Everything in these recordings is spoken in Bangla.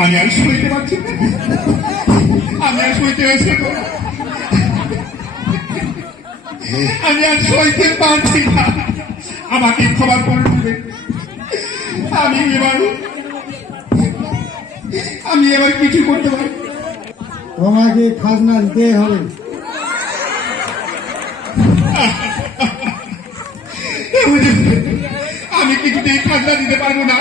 আমি আর সইতে পারছি আমি আর সইতে পারছি আমি আর সইতে পারছি না। আমাকে ক্ষমা করে আমি এবার আমি এবার কিছু করতে পারি। তোমাকে খাজনা দিতে হবে। আমি কিছুতেই খাজনা দিতে পারব না।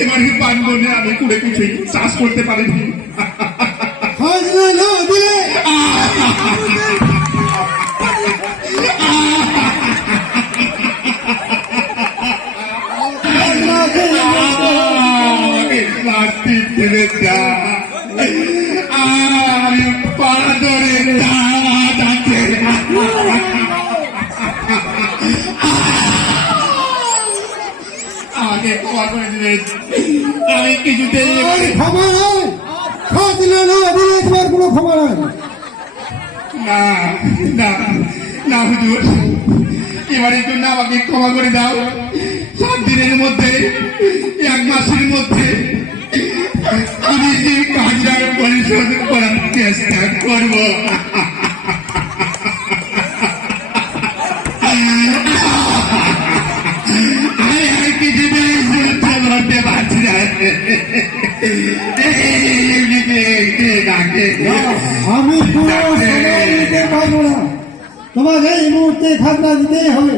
এবারই পারব না আমি করে কিছুই চাষ করতে পারিনি খাজনা না দিলে? করে আমি এবারে ক্ষমা খাজনা না দিলে তোমার কোনো ক্ষমা নয় না না না হুজুর। এবারের জন্য আমাকে ক্ষমা করে দাও। সাত দিনের মধ্যে এক মাসের মধ্যে আমি পরিশোধ করার চেষ্টা করব। আমি পুরো সময় দিতে পারব না। তোমাকে এই মুহূর্তে খাজনা দিতেই হবে।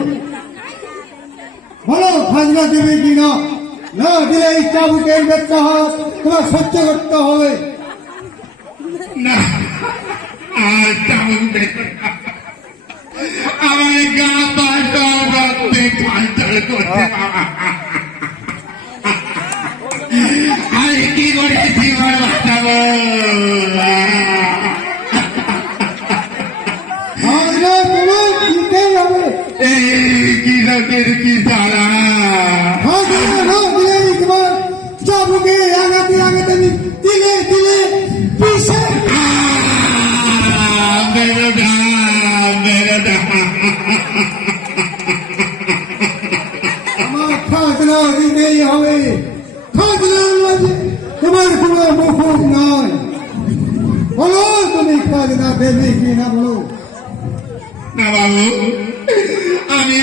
বলো, খাজনা দেবে কি না দিলে এই চাবুকের বেচা হাত তোমার সহ্য করতে হবে। না আমার গা পা সব রক্তে ছলছল কি জ্বালা খাজনা না তোমার চাবুকে আগাতে আগাতে দিলে দিলে পিছে আহ, মেরে দা মেরে দা। আমার খাজনা দিতেই হবে। খাজনা না তোমার কোনো মুখোশ নয়। বলো তুমি খাজনা দেবে কি না বলো। না বাবু আমি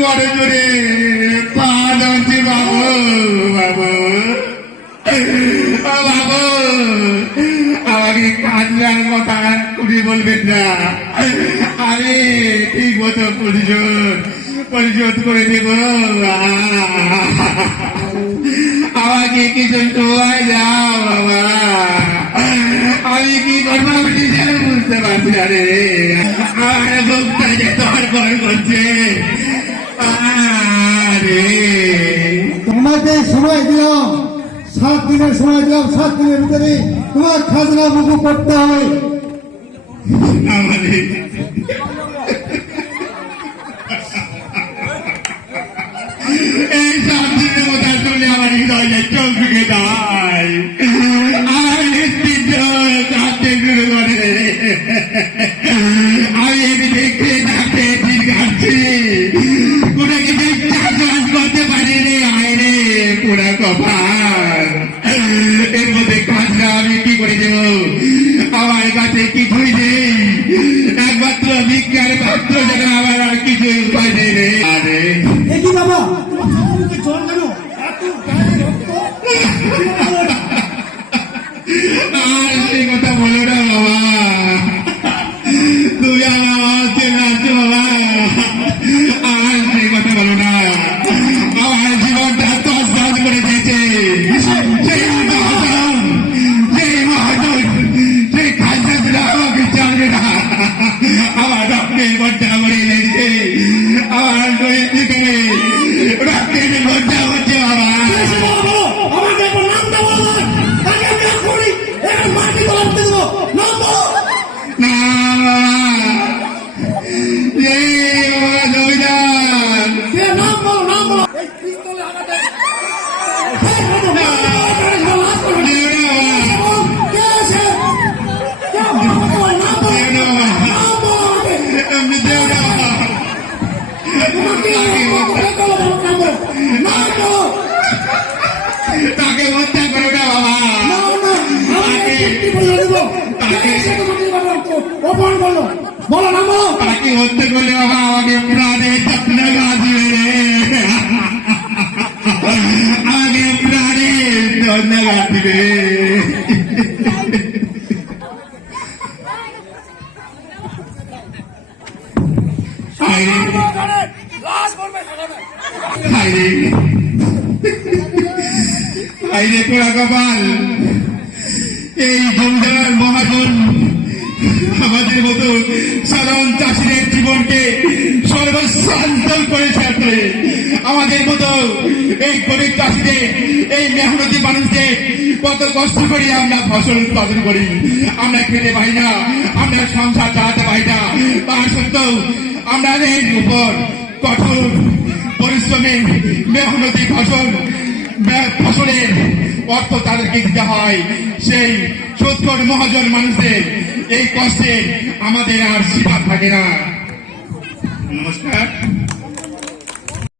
করে জোরে পা বাবু বাবু বাবু আমাকে কাজলার কথা কুড়ি বলবেন না আমি ঠিক মতো পরিশোধ পরিশোধ করে দেব আমাকে কিছু সময় যাও বাবা আমি কি করব বুঝতে পারছি না রে আমার বুকটা যে তোর করছে আরে তোমাকে সময় দিলাম। সাত দিনের সময় দিলাম, সাত দিনের ভিতরে তোমার খাজনা মুখু করতে হবে এই সাত দিনের কথা শুনে আমার হৃদয় চোখ ঢুকে পুরা আমার শরীর থেকে তাকে হত্যা করো না বাবা। না না আমি চুক্তি বলে দেব তাকে অপমান করল বলো না তাকে হত্যা করলে বাবা আমাকে প্রাণে যত্নে বাঁচবে রে আমাকে প্রাণে যত্নে বাঁচবে হায়রে হায়রে পোড়া কপাল এই জমিদার মহাজন, আমাদের মতো সাধারণ চাষিদের জীবনকে সর্বশান্তল করে আমাদের মতো এই গরিব চাষিদের, এই মেহনতি মানুষদের কত কষ্ট করি আমরা ফসল উৎপাদন করি। আমরা খেতে পাই না, আমরা সংসার চালাতে পাই না। তার সত্ত্বেও আমাদের উপর কঠোর পরিশ্রমে, মেহনতি ফসল ফসলের অর্থ তাদেরকে দিতে হয়। সেই সত্তর মহাজন মানুষদের এই কষ্টে আমাদের আর শিকার থাকে না। নমস্কার।